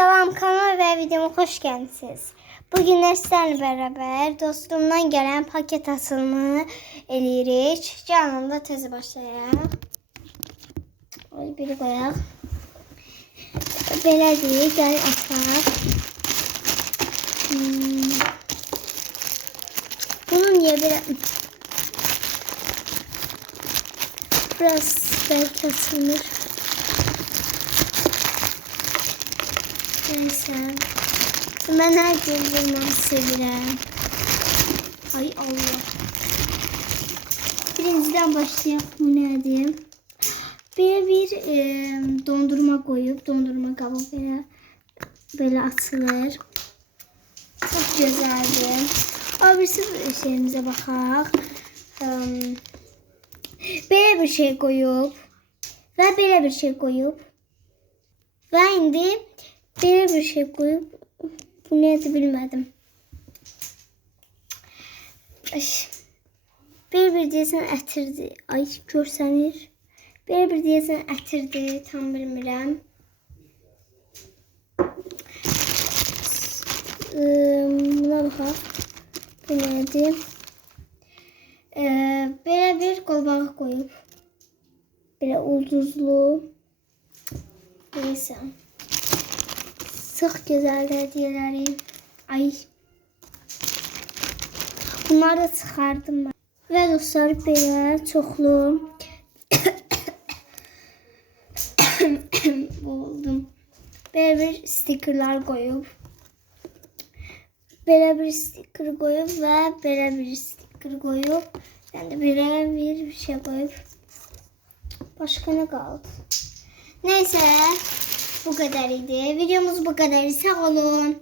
Selam kanalıma ve videoma hoş geldiniz. Bugün sizlerle beraber dostumdan gelen paket asılımı eləyirik. Canında tezi başlayaq. Biri qoyaq. Belədir, gəl açaq. Bunun niye belə biraz belki açılır. Neyse. Ben her gün bunu sevirəm. Ay Allah. Birinciden başlayaq. Bu nədir? Belə bir dondurma koyup dondurma qabı belə açılır. Çok güzeldir. Birisi şeyimize baxaq. Belə bir şey koyup ve belə bir şey koyup ve indi belə bir şey koyup bu neydi bilmedim. Bir deyəsən ətirdi. Ay görsənir. Bir deyəsən ətirdi. Tam bilmirəm. Buna baxaq. Bu nədir? Belə bir qolbağı koyup belə ulduzlu. Neyse. Çok güzel hediyelerim. Ay. Bunları da çıkardım ben. Ve dostlar belə çoxlu oldum. Belə bir stikerler koyup belə bir stiker koyup ve belə bir stiker koyup ben de belə bir şey koyup başka ne kaldı? Neyse. Bu kadar idi. Videomuz bu kadar. Sağ olun.